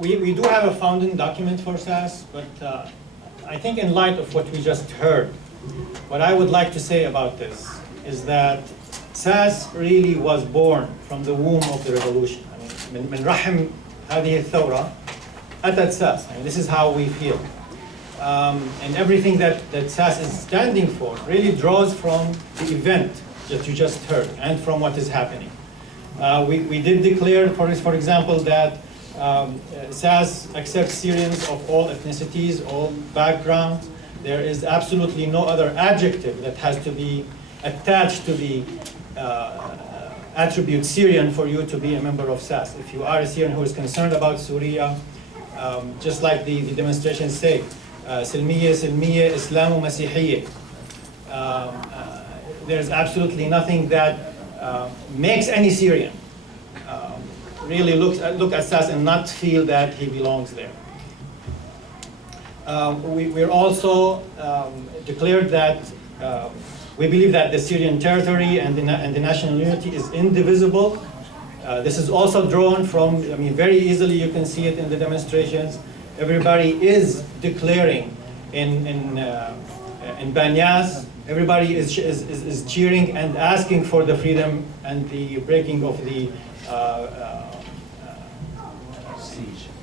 we do have a founding document for SAS, but I think in light of what we just heard, what I would like to say about this is that SAS really was born from the womb of the revolution. I mean, من رحم هذه الثورة أتت SAS. I mean, this is how we feel. And everything that SAS is standing for really draws from the event that you just heard and from what is happening. We did declare, for example, that SAS accepts Syrians of all ethnicities, all backgrounds. There is absolutely no other adjective that has to be attached to the attribute Syrian for you to be a member of SAS. If you are a Syrian who is concerned about Syria, just like the demonstrations say, سلمية سلمية إسلام مسيحية. There's absolutely nothing that makes any Syrian really look at SAS and not feel that he belongs there. We're also declared that we believe that the Syrian territory and the national unity is indivisible. This is also drawn from, I mean, very easily you can see it in the demonstrations. Everybody is declaring in Banyas. Everybody is cheering and asking for the freedom and the breaking of the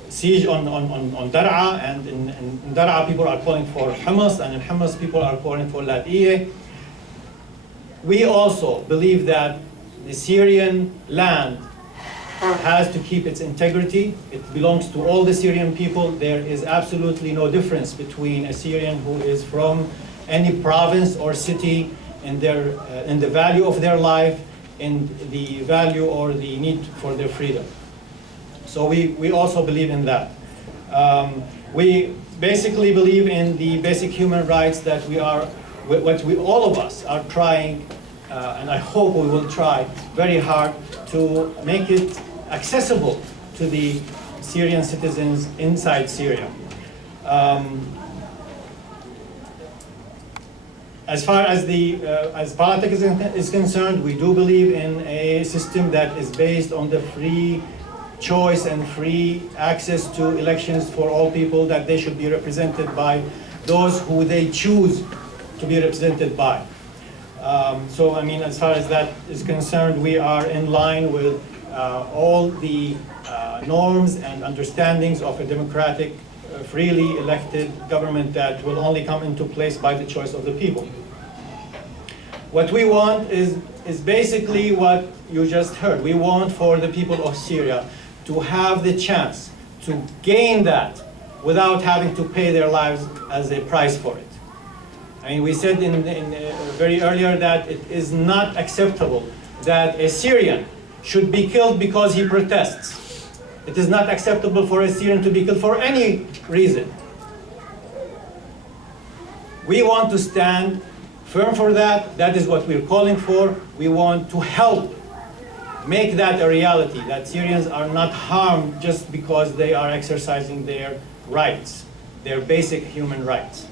siege on Dar'a, and in Dar'a people are calling for Hamas, and in Hamas people are calling for Latiye. We also believe that the Syrian land has to keep its integrity. It belongs to all the Syrian people. There is absolutely no difference between a Syrian who is from any province or city in the value of their life, in the value or the need for their freedom. So we also believe in that. We basically believe in the basic human rights that all of us are trying, and I hope we will try very hard to make it accessible to the Syrian citizens inside Syria. As far as as politics is concerned, we do believe in a system that is based on the free choice and free access to elections for all people, that they should be represented by those who they choose to be represented by. So, I mean, as far as that is concerned, we are in line with all the norms and understandings of a democratic, freely elected government that will only come into place by the choice of the people. What we want is basically what you just heard. We want for the people of Syria to have the chance to gain that without having to pay their lives as a price for it. I mean, we said very earlier that it is not acceptable that a Syrian should be killed because he protests. It is not acceptable for a Syrian to be killed for any reason. We want to stand firm for that. That is what we're calling for. We want to help make that a reality, that Syrians are not harmed just because they are exercising their rights, their basic human rights.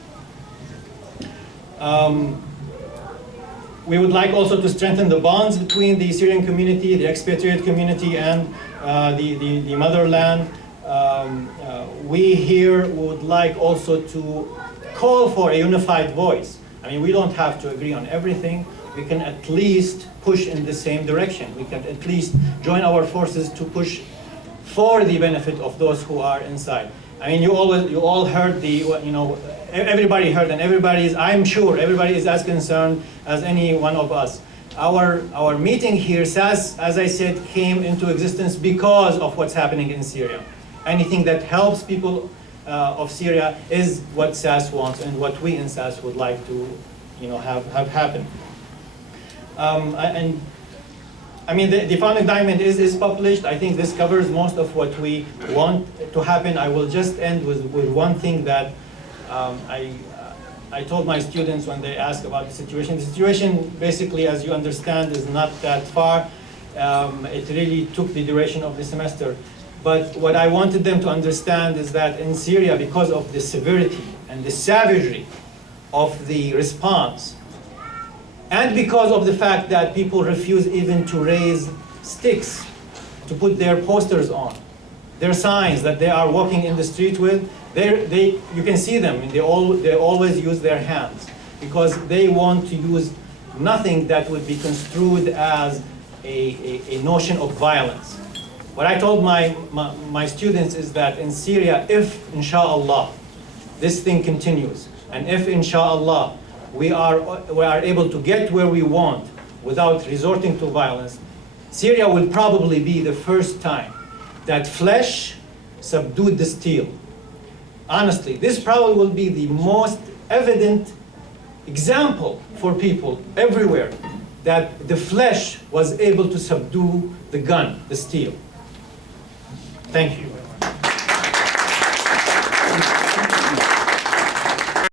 We would like also to strengthen the bonds between the Syrian community, the expatriate community, and the motherland. We here would like also to call for a unified voice. I mean, we don't have to agree on everything. We can at least push in the same direction. We can at least join our forces to push for the benefit of those who are inside. I mean, you all heard everybody heard, and I'm sure everybody is as concerned as any one of us. Our meeting here, SAS, as I said, came into existence because of what's happening in Syria. Anything that helps people of Syria is what SAS wants and what we in SAS would like to have happen. And I mean, the founding document is published. I think this covers most of what we want to happen. I will just end with one thing that I told my students when they asked about the situation. The situation, basically, as you understand, is not that far. It really took the duration of the semester. But what I wanted them to understand is that in Syria, because of the severity and the savagery of the response, and because of the fact that people refuse even to raise sticks to put their posters on, their signs that they are walking in the street with, you can see them, and they always use their hands, because they want to use nothing that would be construed as a notion of violence. What I told my students is that in Syria, if inshallah this thing continues, and if inshallah we are able to get where we want without resorting to violence, Syria will probably be the first time that flesh subdued the steel. Honestly, this probably will be the most evident example for people everywhere that the flesh was able to subdue the gun, the steel. Thank you.